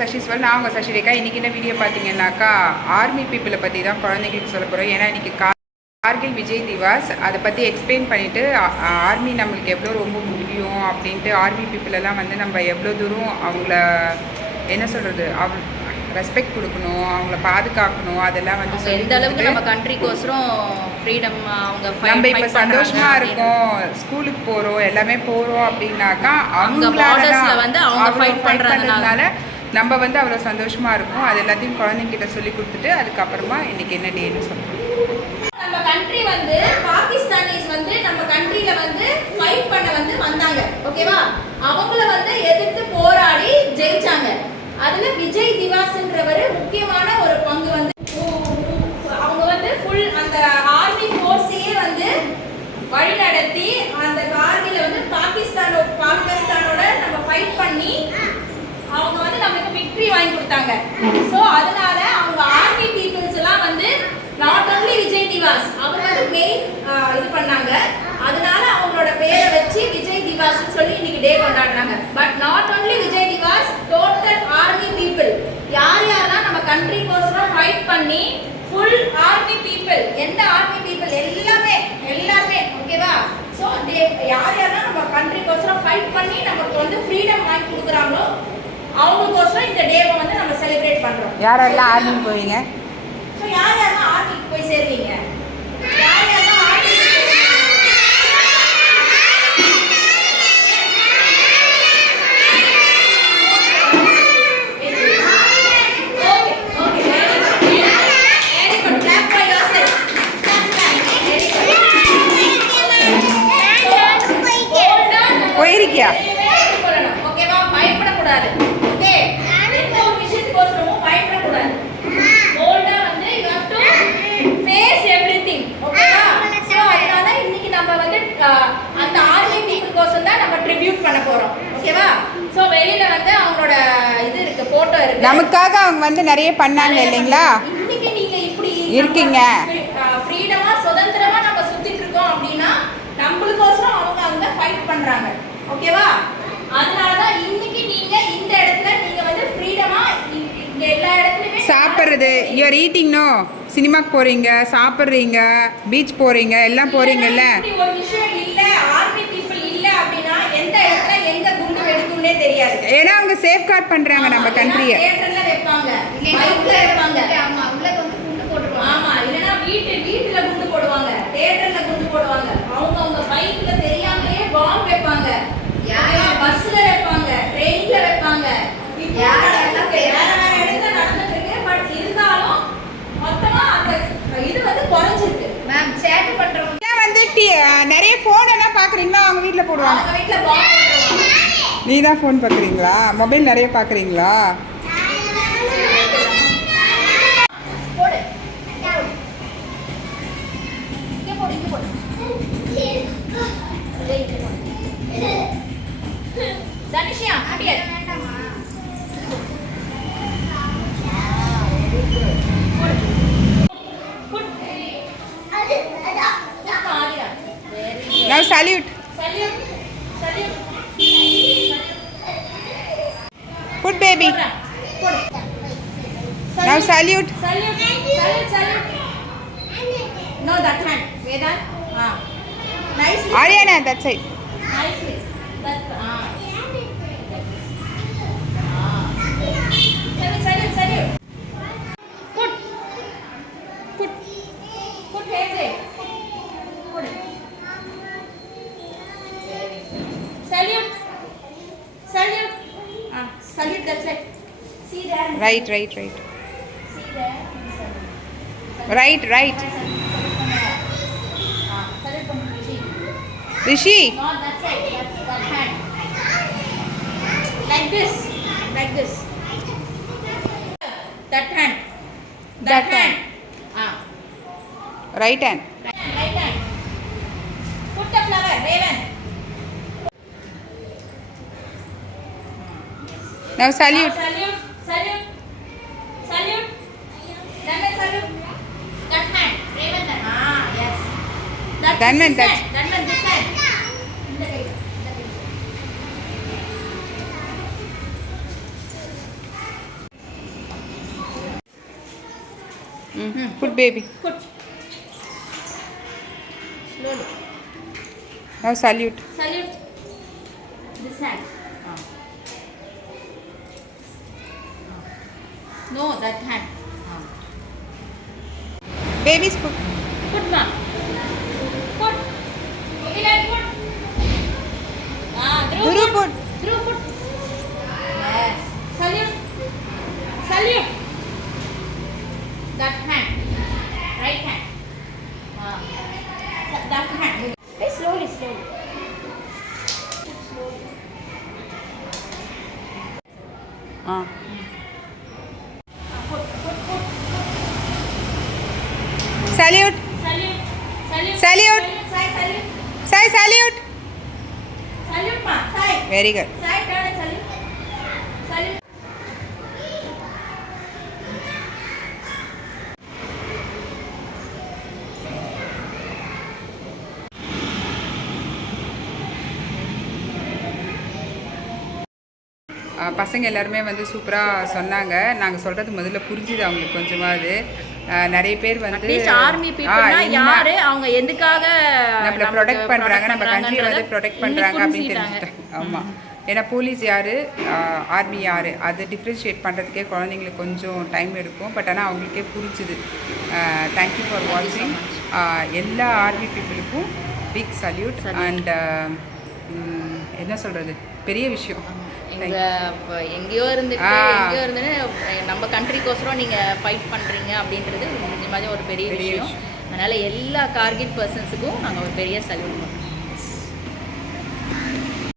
சசிஸ்வல் நான் உங்கள் சசிரேகா. இன்றைக்கி என்ன வீடியோ பார்த்தீங்கன்னாக்கா ஆர்மி பீப்புளை பற்றி தான் குழந்தைங்களுக்கு சொல்ல போகிறோம். ஏன்னா இன்றைக்கி கார்கில் விஜய் திவாஸ் அதை பற்றி எக்ஸ்பிளைன் பண்ணிவிட்டு ஆர்மி நம்மளுக்கு எவ்வளோ ரொம்ப முக்கியம் அப்படின்ட்டு ஆர்மி பீப்புளெல்லாம் வந்து நம்ம எவ்வளோ தூரம் அவங்கள என்ன சொல்கிறது ரெஸ்பெக்ட் கொடுக்கணும், அவங்கள பாதுகாக்கணும், அதெல்லாம் வந்து எந்த அளவுக்கு நம்ம கண்ட்ரிக்கோசரம் ஃப்ரீடம் அவங்க நம்ம இப்போ சந்தோஷமாக இருக்கோம், ஸ்கூலுக்கு போகிறோம், எல்லாமே போகிறோம் அப்படின்னாக்கா அவங்களால வந்து அவங்க ஃபைட் பண்ணுறதுனால நம்ம வந்து அவ்வளோ சந்தோஷமாக இருக்கும். அது எல்லாத்தையும் குழந்தைங்கிட்ட சொல்லி கொடுத்துட்டு அதுக்கப்புறமா இன்றைக்கி என்ன டேன்னு சொல்லுவோம். நம்ம கண்ட்ரி வந்து பாகிஸ்தானிஸ் வந்து நம்ம கண்ட்ரியில வந்து ஃபைட் பண்ண வந்து வந்தாங்க, ஓகேவா? அவங்கள வந்து எதிர்த்து போராடி ஜெயிச்சாங்க. அதுல விஜய் திவாஸ்ன்றவர் முக்கியமான ஒரு பங்கு வந்து அவங்க வந்து ஃபுல் அந்த ஆர்மி ஃபோர்ஸையே வந்து வழிநடத்தி அந்த கார்கில வந்து பாகிஸ்தானோட நம்ம ஃபைட் பண்ணி அவங்க வந்து நமக்கு விக்டரி வாங்கி கொடுத்தாங்க. ஸோ அதனால அவங்க ஆர்மி பீப்புள்ஸ் எல்லாம் வந்து நாட் ஒன்லி விஜய் திவாஸ் அவர் வந்து மெயின் இது பண்ணாங்க. அதனால அவங்களோட பேரை வச்சு விஜய் திவாஸ் சொல்லி இன்னைக்கு டே கொண்டாடுறாங்க. But not only Vijay Diwas, total army people யாரெல்லாம் நம்ம கண்ட்ரிக்கோசரம் ஃபைட் பண்ணி ஃபுல் ஆர்மி பீப்புள், எந்த ஆர்மி பீப்புள் எல்லாருமே ஓகேவா? ஸோ யாரெல்லாம் நம்ம கண்ட்ரிக்கோசரம் ஃபைட் பண்ணி நமக்கு வந்து ஃப்ரீடம் வாங்கி கொடுக்குறாங்களோ அவங்களுக்கோசரம் இந்த டேவை வந்து நம்ம செலிப்ரேட் பண்றோம். யாரெல்லாம் ஆர்மிக்கு போவீங்க? ஸோ யாரெல்லாம் ஆர்மிக்கு போய் சேருவீங்க? யாரெல்லாம் ஆர்மிக்கு போயிருக்கியா? ஓகேவா? பயப்படக்கூடாது. ஓகே, எந்த ஒரு விஷயத்துக்கோசரமும் பயப்படக்கூடாது. போல்டா வந்து you have to face everything, ஓகேவா? சோ அதனால இன்னைக்கு நம்ம வந்து அந்த ஆர்மி பீப்புள்கோசரம் தான் நம்ம ட்ரிபியூட் பண்ண போறோம், ஓகேவா? சோ வெளியில வந்து அவங்களோட இது இருக்கு, போட்டோ இருக்கு. நமக்காக அவங்க வந்து நிறைய பண்ணாங்க இல்லைங்களா? இன்னைக்கு நீங்க இப்படி இருக்கீங்க, ஃப்ரீடமா சுதந்திரமா நம்ம சுத்திட்டு இருக்கோம் அப்படின்னா நம்மளுக்கோசரம் அவங்க அங்க ஃபைட் பண்றாங்க, ஓகேவா? அதனால தான் இன்னைக்கு நீங்க இந்த இடத்துல நீங்க வந்து ஃப்ரீடமா இங்க எல்லா இடத்துலயுமே சாப்பிடுறது, யூ ஆர் ஈட்டிங், நோ சினிமாக்கு போறீங்க, சாப்பிடுறீங்க, பீச் போறீங்க, எல்லாம் போறீங்கல்ல. இப்படி ஒரு விஷயம் இல்ல, ஆர்மி பீப்புள் இல்ல அப்படினா எந்த இடத்துல எங்க குண்டு வெடிக்கும்னே தெரியாது. ஏன்னா அவங்க சேஃப் கார்ட் பண்றாங்க நம்ம கண்ட்ரியை. தியேட்டர்ல வைப்பாங்க, பைக்ல வைப்பாங்க, ஆமா உள்ள வந்து குண்டு போடுவாங்க, ஆமா இல்லனா வீட்டுல குண்டு போடுவாங்க, தியேட்டர்ல குண்டு போடுவாங்க, அவங்க பைக்ல தெரியாமலே பாம்பு வைப்பாங்க, பஸ்ல வைப்பாங்க, ட்ரெயின்ல வைப்பாங்க, யாரெல்லாம் வேற இடத்துல நடந்துட்டு இருக்கு. பட் இருந்தாலும் மொத்தமா அந்த இது வந்து குறைஞ்சிருக்கு. மேம் சேட் பண்றவங்க வந்து நிறைய போன் எல்லாம் பாக்குறீங்களா? அவங்க வீட்ல போடுவாங்க, அவங்க வீட்ல பாம்பு போடுவாங்க. நீ தான் ஃபோன் பார்க்குறீங்களா? மொபைல் நிறைய பார்க்குறீங்களா? போடு இங்க போடு இங்க போடு தனிஷா அப்படியே Now salute. Put baby. Now salute. Salute. No, that hand. Vedant. Nicely. Ariana, that side. Nicely. That's Salute. Put head there. Put it. Salute. Salute that side. See there. Right. See there. Right. Salute from Rishi. Not that side. That's that hand. Like this. That hand. That hand. Right hand. Right hand. Put the flower, Raven. Now salute. Salute. Then salute. That hand, Raven. Yes. Dhanvan, this hand. இந்த கை. Put baby. Put. Slowly. Now salute. Salute. This hand. No, that hand. Baby's put. Put ma. Put. Ilan put. Dhruv put. Dhruv put. Yes. Salute. Salute. That hand. Right hand. That hand. Hey, slowly, slowly. Put, put, put. Salute. Salute. Salute. Salute. Sai, salute. Sai salute. Salute ma. Sai. Very good. Sai, turn and salute. Salute. பசங்க எல்லாருமே வந்து சூப்பராக சொன்னாங்க. நாங்கள் சொல்கிறது முதல்ல புரிஞ்சுது அவங்களுக்கு கொஞ்சமாவது. நிறைய பேர் வந்து அட்லீஸ்ட் ஆர்மி பீப்புள்னா யாரு, அவங்க எதுக்காக நம்மளை ப்ரொடெக்ட் பண்ணுறாங்க, நம்ம கண்ட்ரியை வந்து ப்ரொடெக்ட் பண்ணுறாங்க அப்படின்னு தெரிஞ்சுட்டாங்க. ஆமாம், ஏன்னா போலீஸ் யார், ஆர்மி யார், அதை டிஃப்ரென்ஷியேட் பண்ணுறதுக்கே குழந்தைங்களுக்கு கொஞ்சம் டைம் எடுக்கும். பட் ஆனால் அவங்களுக்கே புரிஞ்சுது. தேங்க்யூ ஃபார் வாட்சிங். எல்லா ஆர்மி பீப்புளுக்கும் பிக் சல்யூட். அண்ட் என்ன சொல்கிறது, பெரிய விஷயம். எங்கேயோ இருந்துட்டு நம்ம கண்ட்ரிக்கோசரம் நீங்கள் ஃபைட் பண்ணுறீங்க அப்படின்றது நிஜமாவே ஒரு பெரிய விஷயம். அதனால் எல்லா கார்கில் பர்சன்ஸுக்கும் நாங்கள் ஒரு பெரிய சல்யூட் பண்ணுறோம்.